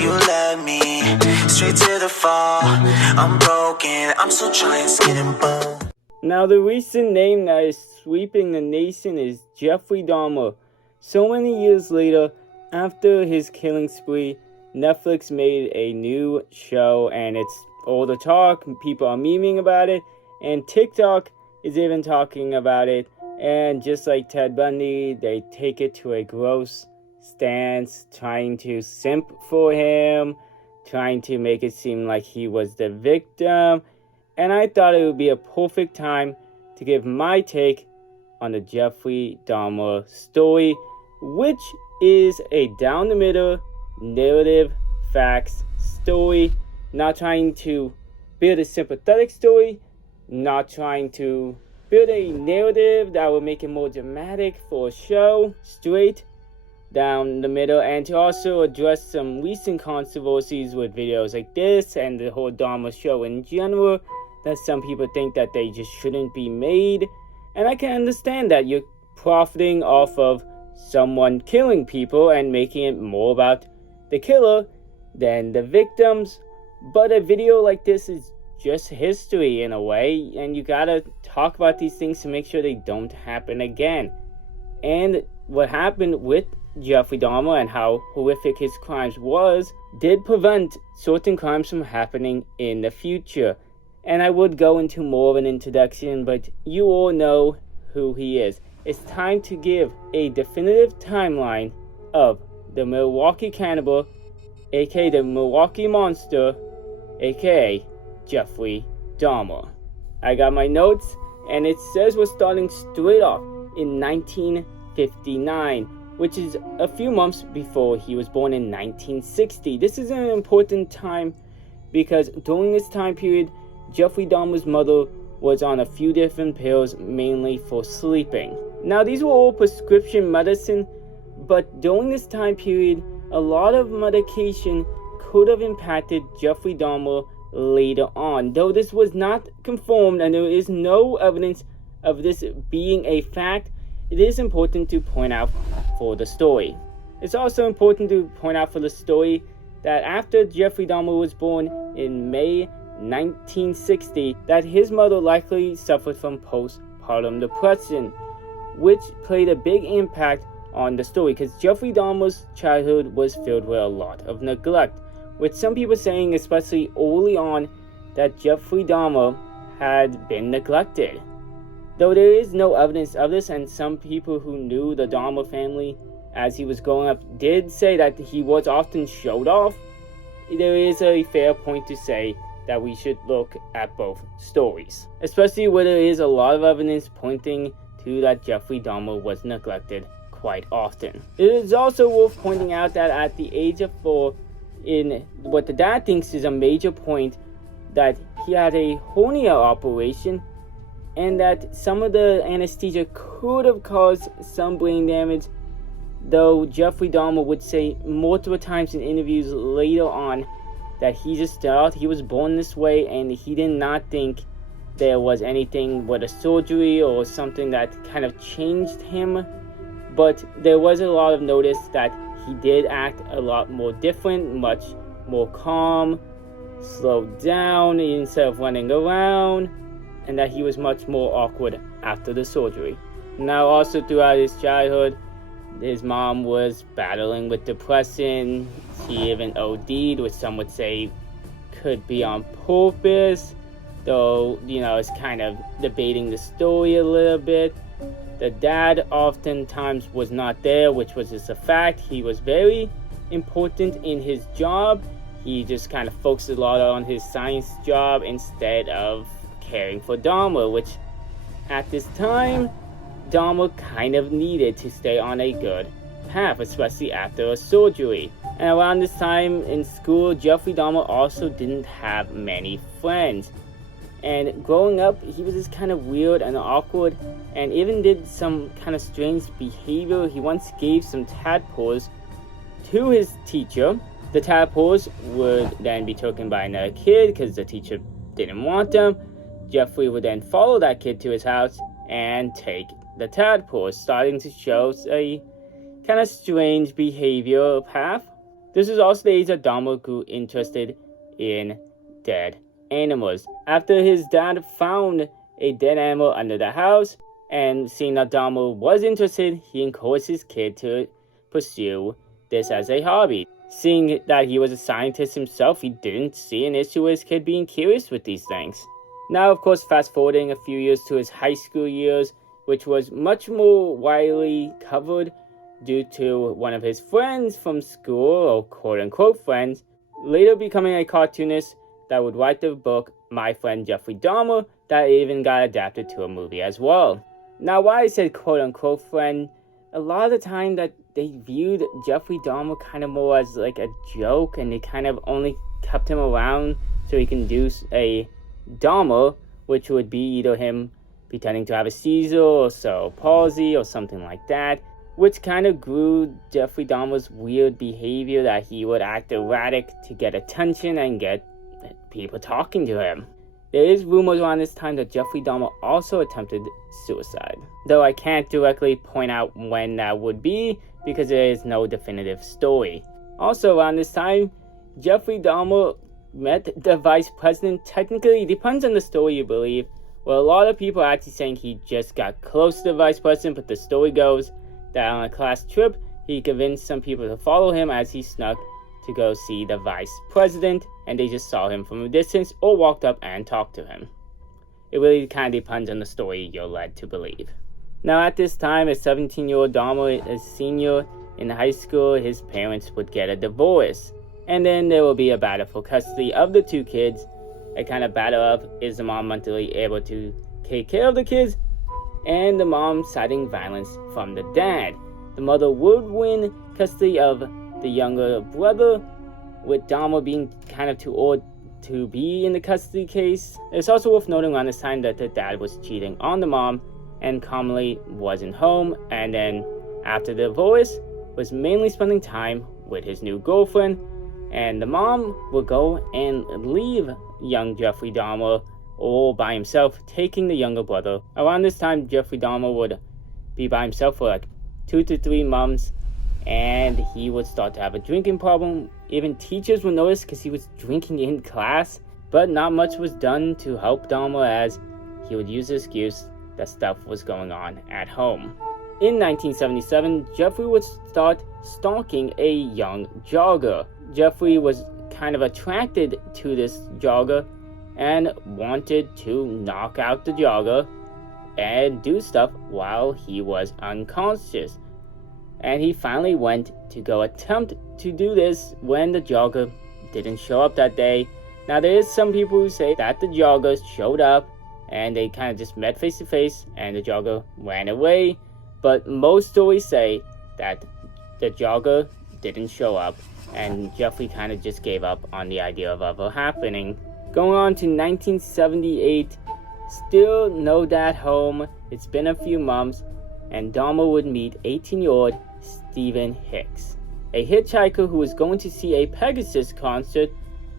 you let me straight to the fall. I'm broken, I'm still trying skin and bone. Now, the recent name that is sweeping the nation is Jeffrey Dahmer. So many years later, after his killing spree, Netflix made a new show, and it's all the talk. People are memeing about it, and TikTok is even talking about it. And just like Ted Bundy, they take it to a gross stance, trying to simp for him, trying to make it seem like he was the victim. And I thought it would be a perfect time to give my take on the Jeffrey Dahmer story, which is a down-the-middle narrative facts story, not trying to build a sympathetic story, not trying to build a narrative that will make it more dramatic for a show, straight down the middle, and to also address some recent controversies with videos like this and the whole Dahmer show in general, that some people think that they just shouldn't be made. And I can understand that you're profiting off of someone killing people and making it more about the killer than the victims, but a video like this is just history in a way, and you gotta talk about these things to make sure they don't happen again. And what happened with Jeffrey Dahmer and how horrific his crimes did prevent certain crimes from happening in the future. And I would go into more of an introduction, but you all know who he is. It's time to give a definitive timeline of the Milwaukee Cannibal, aka the Milwaukee Monster, aka Jeffrey Dahmer. I got my notes, and it says we're starting straight off in 1959, which is a few months before he was born in 1960. This is an important time because during this time period, Jeffrey Dahmer's mother was on a few different pills, mainly for sleeping. Now, these were all prescription medicine, but during this time period, a lot of medication could have impacted Jeffrey Dahmer later on. Though this was not confirmed and there is no evidence of this being a fact, it is important to point out for the story. It's also important to point out for the story that after Jeffrey Dahmer was born in May 1960, that his mother likely suffered from postpartum depression, which played a big impact on the story because Jeffrey Dahmer's childhood was filled with a lot of neglect, with some people saying, especially early on, that Jeffrey Dahmer had been neglected. Though there is no evidence of this, and some people who knew the Dahmer family as he was growing up did say that he was often showed off, there is a fair point to say that we should look at both stories, especially where there is a lot of evidence pointing to that Jeffrey Dahmer was neglected quite often. It is also worth pointing out that at the age of 4, in what the dad thinks is a major point, that he had a hernia operation and that some of the anesthesia could have caused some brain damage, though Jeffrey Dahmer would say multiple times in interviews later on that he just thought he was born this way and he did not think there was anything with a surgery or something that kind of changed him. But there was a lot of notice that he did act a lot more different, much more calm, slowed down instead of running around, and that he was much more awkward after the surgery. Now, also throughout his childhood, his mom was battling with depression. She even OD'd, which some would say could be on purpose, though, it's kind of debating the story a little bit. The dad oftentimes was not there, which was just a fact. He was very important in his job. He just kind of focused a lot on his science job instead of caring for Dahmer, which at this time, Dahmer kind of needed to stay on a good path, especially after a surgery. And around this time in school, Jeffrey Dahmer also didn't have many friends. And growing up, he was just kind of weird and awkward, and even did some kind of strange behavior. He once gave some tadpoles to his teacher. The tadpoles would then be taken by another kid because the teacher didn't want them. Jeffrey would then follow that kid to his house and take the tadpoles, starting to show a kind of strange behavior path. This was also the age that Dahmer grew interested in dead animals. After his dad found a dead animal under the house, and seeing that Dahmer was interested, he encouraged his kid to pursue this as a hobby. Seeing that he was a scientist himself, he didn't see an issue with his kid being curious with these things. Now, of course, fast forwarding a few years to his high school years, which was much more widely covered due to one of his friends from school, or quote-unquote friends, later becoming a cartoonist that would write the book My Friend Jeffrey Dahmer, that even got adapted to a movie as well. Now, why I said quote-unquote friend, a lot of the time that they viewed Jeffrey Dahmer kind of more as like a joke, and they kind of only kept him around so he can do a Dahmer, which would be either him pretending to have a seizure or cerebral palsy or something like that, which kind of grew Jeffrey Dahmer's weird behavior that he would act erratic to get attention and get people talking to him. There is rumors around this time that Jeffrey Dahmer also attempted suicide, though I can't directly point out when that would be because there is no definitive story. Also around this time, Jeffrey Dahmer met the vice president. Technically, it depends on the story you believe. Well, a lot of people are actually saying he just got close to the vice president, but the story goes that on a class trip, he convinced some people to follow him as he snuck to go see the vice president, and they just saw him from a distance or walked up and talked to him. It really kind of depends on the story you're led to believe. Now, at this time, a 17-year-old Dahmer is senior in high school. His parents would get a divorce, and then there will be a battle for custody of the two kids. A kind of battle of, is the mom mentally able to take care of the kids, and the mom citing violence from the dad. The mother would win custody of the younger brother, with Dahmer being kind of too old to be in the custody case. It's also worth noting around this time that the dad was cheating on the mom and commonly wasn't home, and then after the divorce was mainly spending time with his new girlfriend, and the mom would go and leave young Jeffrey Dahmer all by himself, taking the younger brother. Around this time, Jeffrey Dahmer would be by himself for like 2 to 3 months, and he would start to have a drinking problem. Even teachers would notice because he was drinking in class, but not much was done to help Dahmer, as he would use the excuse that stuff was going on at home. In 1977, Jeffrey would start stalking a young jogger. Jeffrey was kind of attracted to this jogger and wanted to knock out the jogger and do stuff while he was unconscious. And he finally went to go attempt to do this when the jogger didn't show up that day. Now, there is some people who say that the jogger showed up and they kind of just met face to face and the jogger ran away. But most stories say that the jogger didn't show up and Jeffrey kind of just gave up on the idea of ever happening. Going on to 1978, still no dad home. It's been a few months, and Dahmer would meet 18-year-old Stephen Hicks, a hitchhiker who was going to see a Pegasus concert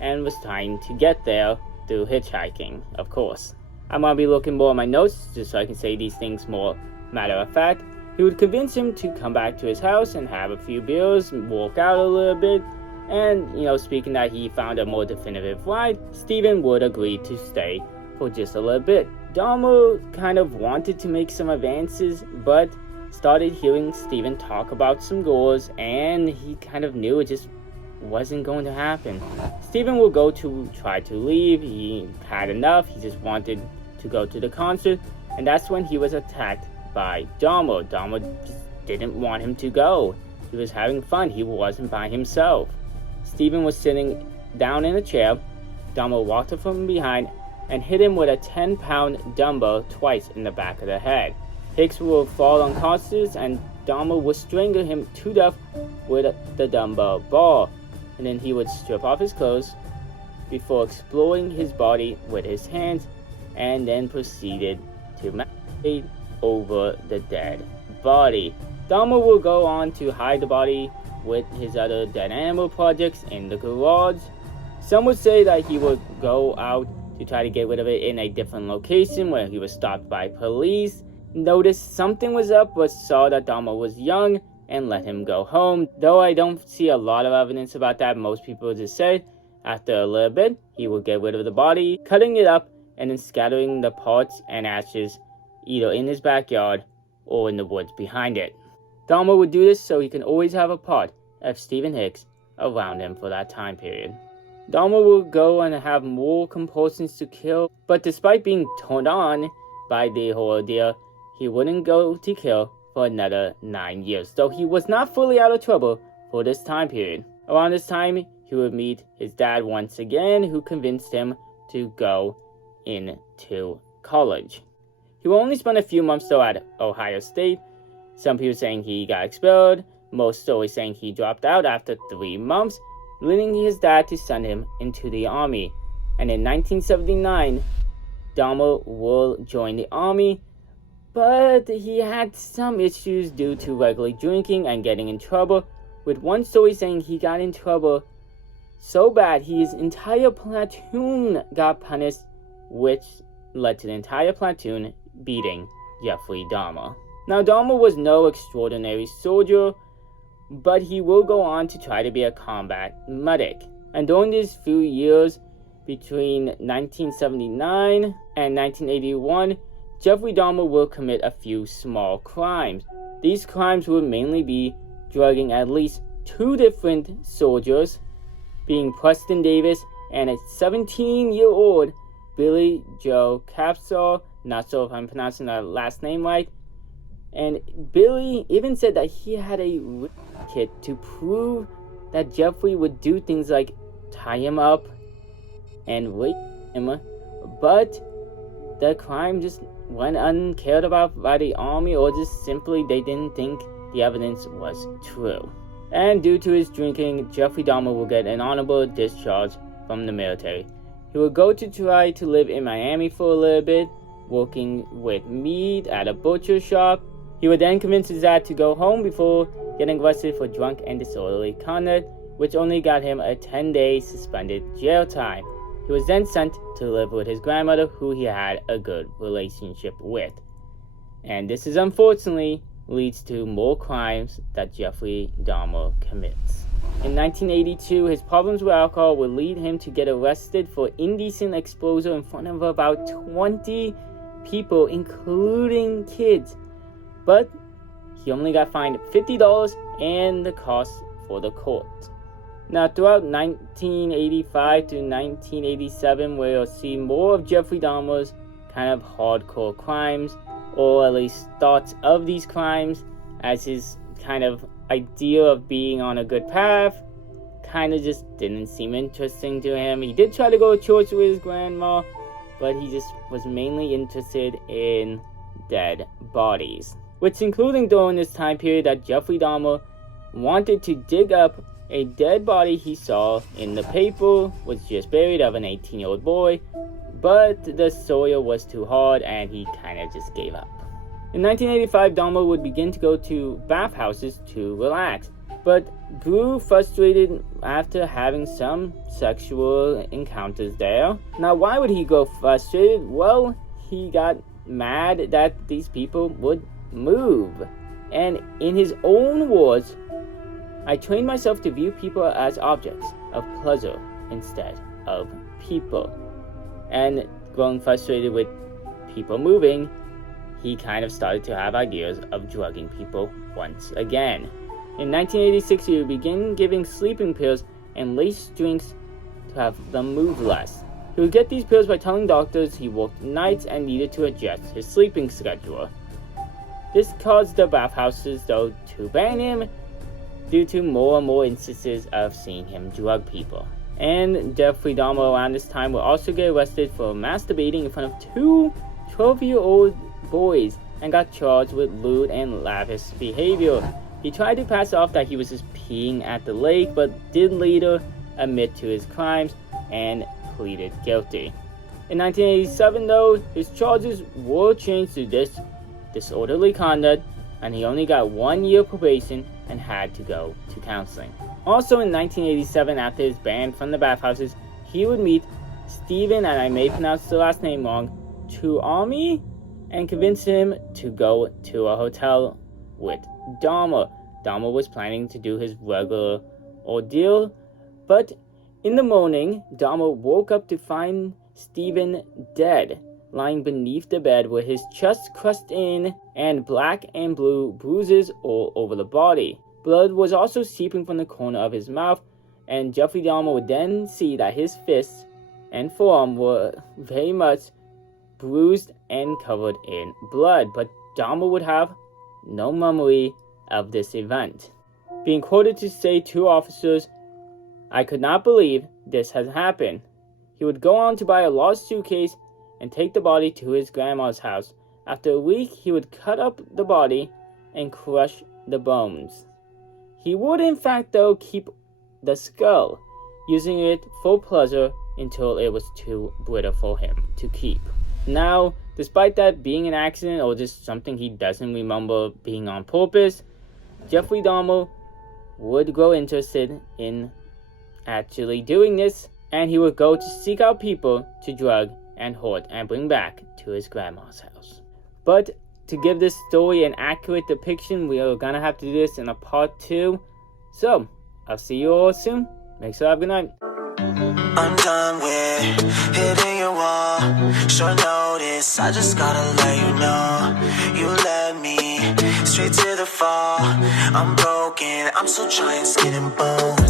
and was trying to get there through hitchhiking, of course. I'm going to be looking more at my notes just so I can say these things more matter of fact. He would convince him to come back to his house and have a few beers, walk out a little bit, and, speaking that he found a more definitive ride, Stephen would agree to stay for just a little bit. Dahmer kind of wanted to make some advances, but started hearing Stephen talk about some goals, and he kind of knew it just wasn't going to happen. Stephen will go to try to leave. He had enough. He just wanted to go to the concert, and that's when he was attacked by Dahmer. Dahmer just didn't want him to go. He was having fun. He wasn't by himself. Stephen was sitting down in a chair. Dahmer walked up from behind and hit him with a 10-pound dumbbell twice in the back of the head. Hicks will fall unconscious, and Dahmer would strangle him to death with the dumbbell bar, and then he would strip off his clothes before exploring his body with his hands, and then proceeded to masturbate over the dead body. Dahmer will go on to hide the body with his other dead animal projects in the garage. Some would say that he would go out to try to get rid of it in a different location where he was stopped by police, noticed something was up, but saw that Dahmer was young and let him go home. Though I don't see a lot of evidence about that. Most people just say after a little bit, he will get rid of the body, cutting it up and then scattering the parts and ashes either in his backyard or in the woods behind it. Dahmer would do this so he can always have a part of Stephen Hicks around him for that time period. Dahmer will go and have more compulsions to kill, but despite being turned on by the whole ordeal, he wouldn't go to kill for another 9 years, though he was not fully out of trouble for this time period. Around this time, he would meet his dad once again, who convinced him to go into college. He will only spend a few months though at Ohio State. Some people saying he got expelled, most stories saying he dropped out after 3 months, leading his dad to send him into the army. And in 1979, Dahmer will join the army, but he had some issues due to regularly drinking and getting in trouble, with one story saying he got in trouble so bad his entire platoon got punished, which led to the entire platoon beating Jeffrey Dahmer. Now, Dahmer was no extraordinary soldier, but he will go on to try to be a combat medic. And during these few years between 1979 and 1981, Jeffrey Dahmer will commit a few small crimes. These crimes would mainly be drugging at least 2 different soldiers, being Preston Davis and a 17-year-old Billy Joe Capshaw. Not sure if I'm pronouncing that last name right. And Billy even said that he had a kit to prove that Jeffrey would do things like tie him up and rape him, but the crime just went uncared about by the army, or just simply they didn't think the evidence was true. And due to his drinking, Jeffrey Dahmer will get an honorable discharge from the military. He will go to try to live in Miami for a little bit, working with meat at a butcher shop. He would then convince his dad to go home before getting arrested for drunk and disorderly conduct, which only got him a 10-day suspended jail time. He was then sent to live with his grandmother, who he had a good relationship with. And this is unfortunately leads to more crimes that Jeffrey Dahmer commits. In 1982, his problems with alcohol would lead him to get arrested for indecent exposure in front of about 20 people, including kids. But he only got fined $50 and the cost for the court. Now, throughout 1985 to 1987, we'll see more of Jeffrey Dahmer's kind of hardcore crimes, or at least thoughts of these crimes, as his kind of idea of being on a good path kind of just didn't seem interesting to him. He did try to go to church with his grandma, but he just was mainly interested in dead bodies. Which, including during this time period that Jeffrey Dahmer wanted to dig up a dead body he saw in the paper, was just buried, of an 18-year-old boy, but the soil was too hard and he kind of just gave up. In 1985, Dahmer would begin to go to bathhouses to relax, but grew frustrated after having some sexual encounters there. Now, why would he go frustrated? Well, he got mad that these people would move. And in his own words, "I trained myself to view people as objects of pleasure instead of people." And growing frustrated with people moving, he kind of started to have ideas of drugging people once again. In 1986, he would begin giving sleeping pills and laced drinks to have them move less. He would get these pills by telling doctors he worked nights and needed to adjust his sleeping schedule. This caused the bathhouses, though, to ban him due to more and more instances of seeing him drug people. And Jeffrey Dahmer around this time will also get arrested for masturbating in front of 2 12-year-old boys and got charged with lewd and lavish behavior. He tried to pass off that he was just peeing at the lake, but did later admit to his crimes and pleaded guilty. In 1987, though, his charges were changed to disorderly conduct, and he only got 1 year probation and had to go to counseling. Also in 1987, after his ban from the bathhouses, he would meet Stephen, and I may pronounce the last name wrong, Tuomi, and convince him to go to a hotel with Dahmer. Dahmer was planning to do his regular ordeal, but in the morning, Dahmer woke up to find Stephen dead, lying beneath the bed with his chest crushed in and black and blue bruises all over the body. Blood was also seeping from the corner of his mouth, and Jeffrey Dahmer would then see that his fists and forearm were very much bruised and covered in blood, but Dahmer would have no memory of this event. Being quoted to say to officers, "I could not believe this had happened." He would go on to buy a large suitcase and take the body to his grandma's house. After a week, he would cut up the body and crush the bones. He would in fact though keep the skull, using it for pleasure until it was too brittle for him to keep. Now, despite that being an accident or just something he doesn't remember being on purpose, Jeffrey Dahmer would grow interested in actually doing this, and he would go to seek out people to drug and hurt and bring back to his grandma's house. But to give this story an accurate depiction, we are gonna have to do this in a part 2. So, I'll see you all soon. Make sure you have a good night. I'm done with hitting your wall. Short notice, I just gotta let you know. You led me straight to the fall. I'm broken, I'm still trying, skin and bone.